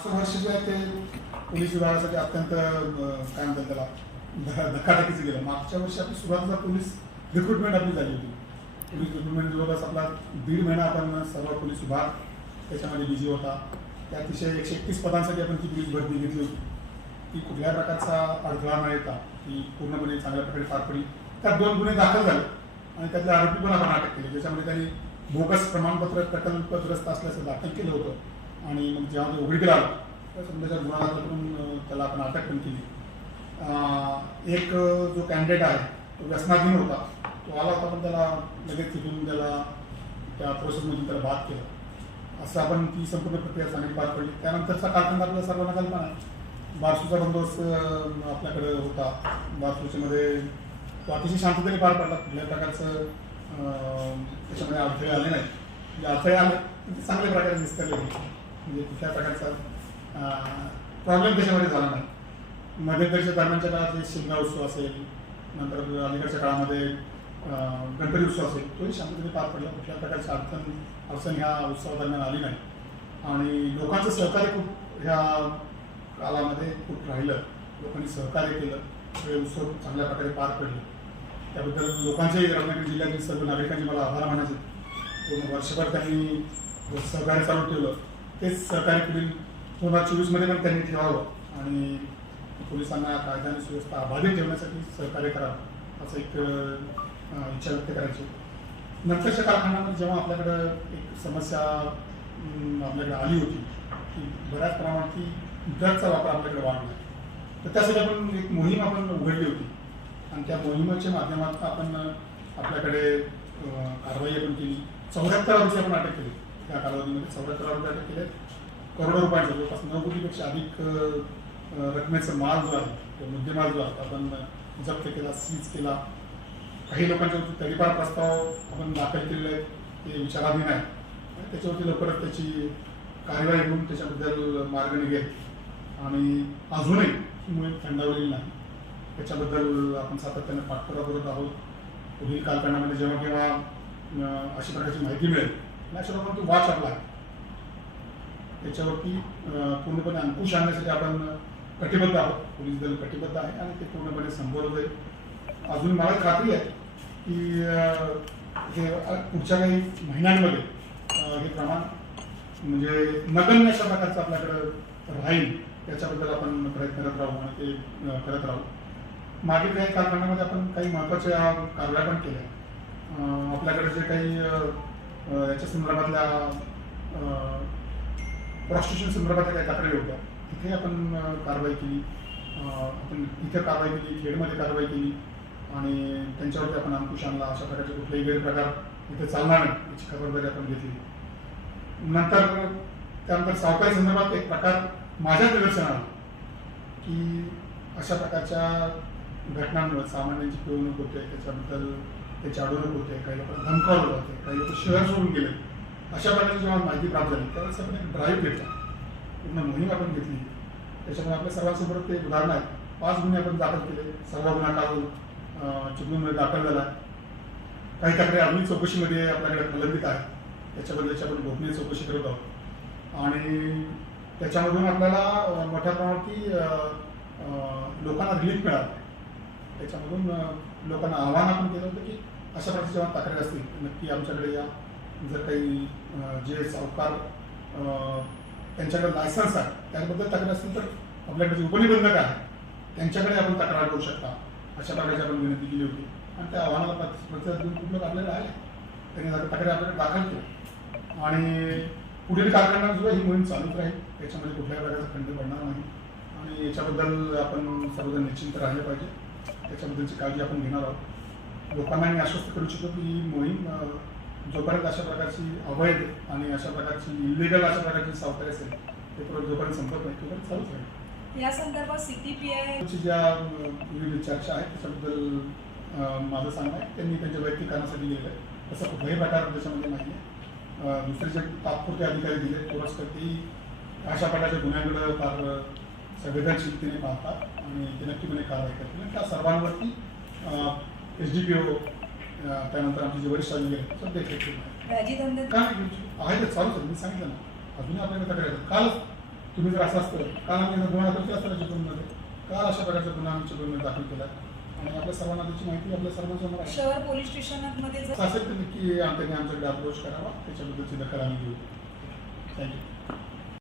असं वर्ष आहे ते पोलीस विभागासाठी अत्यंत काय म्हणतात त्याला ध- गेलं. मागच्या वर्षी आपली सुरुवातीला पोलीस रिक्रुटमेंट आपली झाली होती. पोलीस रिक्रुटमेंट जवळपास आपला दीड महिना आपण सर्व पोलीस विभाग त्याच्यामध्ये बिझी होता. त्या अतिशय एकशे एकतीस पदांसाठी आपण ती पोलीस भरती घेतली होती. ती कुठल्याही प्रकारचा अडथळा न येता ती पूर्णपणे चांगल्या प्रकारे पार पडली. त्यात दोन गुन्हे दाखल झाले आणि त्यातले आरोपी पण आपण अटक केले. ज्याच्यामध्ये त्यांनी बोगस प्रमाणपत्र प्रकल्पग्रस्त असल्याचं दाखल केलं होतं. आणि मग जेव्हा ते उघडकीला आलं तर समजाच्या गुन्हा दाखल करून त्याला आपण अटक पण केली. एक जो कॅन्डिडेट आहे तो व्यसनाधीन होता. तो आला होता पण त्याला लगेच तिथून त्याला त्या प्रोसेसमधून त्याला बाद केलं. असं आपण ती संपूर्ण प्रक्रिया चांगली पार पडली. त्यानंतरचा कालखंड आपल्या सर्वांना कल्पना आहे. बारसूचा बंदोबस्त आपल्याकडे होता. बारसूच्यामध्ये तो अतिशय शांततेने पार पडला. कुठल्या प्रकारचं त्याच्यामध्ये अडथळे आले नाही म्हणजे अडथळे आले ते चांगल्या प्रकारे निस्तरले होते म्हणजे कुठल्या प्रकारचा प्रॉब्लेम त्याच्यामध्ये झाला नाही. मध्यंतरीच्या दरम्यानच्या काळात जे शिमगा उत्सव असेल नंतर अलीकडच्या काळामध्ये गणपती उत्सव असेल तोही शांततेने पार पडला. कुठल्या प्रकारची अडचण अडचण ह्या उत्सवादरम्यान आली नाही. आणि लोकांचं सहकार्य खूप ह्या कालामध्ये खूप राहिलं. लोकांनी सहकार्य केलं. सगळे उत्सव चांगल्या प्रकारे पार पडले. त्याबद्दल लोकांचे रत्नागिरी जिल्ह्यातील सर्व नागरिकांचे मला आभार मानायचे पूर्ण वर्षभर त्यांनी सहकार्य चालू ठेवलं. तेच सहकार्य पुढील दोन हजार चोवीसमध्ये पण त्यांनी ठेवावं. आणि पोलिसांना कायदा आणि सुव्यवस्था अबाधित ठेवण्यासाठी सहकार्य करावं असं एक इच्छा व्यक्त करायची. नंतरच्या कारखान्यामध्ये जेव्हा आपल्याकडं एक समस्या आपल्याकडे आली होती की बऱ्याच प्रमाणात की ड्रगचा वापर आपल्याकडे वाढला. तर त्यासाठी आपण एक मोहीम आपण उघडली होती. आणि त्या मोहिमेच्या माध्यमातून आपण आपल्याकडे कारवाई आपण केली. चौऱ्याहत्तर आरोपी आपण अटक केली. त्या कालावधीमध्ये चौऱ्याहत्तर आरोपी अटक केले करोडो रुपयांचा जवळपास नऊ कोटीपेक्षा अधिक रकमेचा माल जो आहे मुद्देमाल जो आहे आपण जप्त केला सीज केला. काही लोकांच्या तडीपार प्रस्ताव आपण दाखल केलेले आहेत ते विचाराधीन आहे आणि त्याच्यावरती लवकरच त्याची कार्यवाही होऊन त्याच्याबद्दल मार्ग निघेल आणि अजूनही ही मोहीम थंडावलेली नाही. त्याच्याबद्दल आपण सातत्याने पाठपुरा करत आहोत. पुढील कालखंडामध्ये जेव्हा केव्हा अशा प्रकारची माहिती मिळेल आणि आपण लोकांना वाच आपला आहे त्याच्यावरती पूर्णपणे अंकुश आणण्यासाठी आपण कटिबद्ध आहोत. पोलीस दल कटिबद्ध आहे आणि ते पूर्णपणे संपवलं जाईल अजून मला खात्री आहे की हे पुढच्या काही महिन्यांमध्ये हे प्रमाण म्हणजे नगण्य अशा प्रकारचं आपल्याकडं राहील त्याच्याबद्दल आपण प्रयत्न करत राहू आणि ते करत राहू. मागील काही कारखान्यामध्ये आपण काही महत्त्वाच्या कारवाया पण केल्या. आपल्याकडे जे काही याच्या संदर्भातल्या प्रॉस्टिट्यूशन संदर्भातल्या काही तक्रारी होत्या. तिथे आपण कारवाई केली. आपण इथे कारवाई केली खेडमध्ये कारवाई केली. आणि त्यांच्यावरती आपण अंकुश आणला अशा प्रकारचे कुठलेही गैरप्रकार इथे चालणार नाही याची खबरदारी आपण घेतली नंतर त्यानंतर सावकारी संदर्भात एक प्रकार माझ्या निदर्शनाला की अशा प्रकारच्या घटनांमुळे सामान्यांची पिळवणूक होते त्याच्याबद्दल ते अडवणूक होते काही लोकांना धमकावलं जाते काही लोक शहर सोडून गेले. अशा प्रकारची जेव्हा माहिती प्राप्त झाली त्यावेळेस आपण एक ड्राईव्ह घेतला. पूर्ण मोहीम आपण घेतली. त्याच्यामुळे आपल्या सर्वांसमोर ते उदाहरण आहे. पाच गुन्हे आपण दाखल केले. सर्व गुन्हा काढून चिपळूणमध्ये दाखल झाला. काही तक्रारी अजूनही चौकशीमध्ये आपल्याकडे प्रलंबित आहे त्याच्याबद्दलची आपण गोपनीय चौकशी करत आहोत. आणि त्याच्यामधून आपल्याला मोठ्या प्रमाणात लोकांना रिलीफ मिळाला. त्याच्यामधून लोकांना आव्हान आपण केलं होतं की अशा प्रकारच्या जेव्हा तक्रारी असतील नक्की आमच्याकडे या. जर काही जे सावकार त्यांच्याकडे लायसन्स आहे त्याबद्दल तक्रार असतील तर आपल्याकडे जे उपनिबंधक आहे त्यांच्याकडे आपण तक्रार करू शकता. अशा प्रकारची आपण विनंती केली होती. आणि त्या आव्हानाला प्रतिसाद देऊन खूप लोक आपल्याला आले. त्यांनी तक्रार आपल्याकडे दाखल केली. आणि पुढील कारखान्यात सुद्धा ही मोहीम चालूच राहील. त्याच्यामध्ये कुठल्याही प्रकारचा खंड पडणार नाही. आणि याच्याबद्दल आपण सर्वजण निश्चिंत राहिले पाहिजे. त्याच्याबद्दलची काळजी आपण घेणार आहोत. लोकांना मी आश्वस्त करू इच्छितो की ही मोहीम जोपर्यंत अशा प्रकारची अवैध आणि अशा प्रकारची इलिगल अशा प्रकारची सावकारी असेल ते परत जोपर्यंत संपत नाही तोपर्यंत चालूच राहील. या संदर्भात सीटीपीआय त्यांची ज्या विविध चर्चा आहेत त्याच्याबद्दल माझं सांगणं आहे त्यांनी त्यांच्या वैयक्तिक कारणासाठी दिलेलं आहे. तसं कुठलाही प्रकार त्याच्यामध्ये नाही आहे दुसरे जे तात्पुरते अधिकारी दिले थोडंच तेही अशा प्रकारच्या गुन्ह्याकडं फार संवेदनशीलतेने पाहतात आणि ते नक्कीपणे कारवाई करतील. त्या सर्वांवरती एस डी पी ओ त्यानंतर आमचे जे वरिष्ठ अधिकारी. व्याजी धंदे काय आहे चालूच आहे मी सांगितलं ना. अजूनही आपल्याकडे तक्रार. काल तुम्ही जर असं असतं काल आम्ही गुन्हा दाखल केला असता चिपळूणमध्ये काल अशा प्रकारचा गुन्हा आम्ही चिपळूणमध्ये दाखल केला. आणि आपल्या सर्वांना त्याची माहिती आपल्या सर्वांच्या समोर आहे. शहर पोलीस स्टेशनमध्ये असेल तर नक्की त्यांनी आमच्याकडे अप्रोच करावा. त्याच्याबद्दलची दखल आम्ही घेऊ. थँक्यू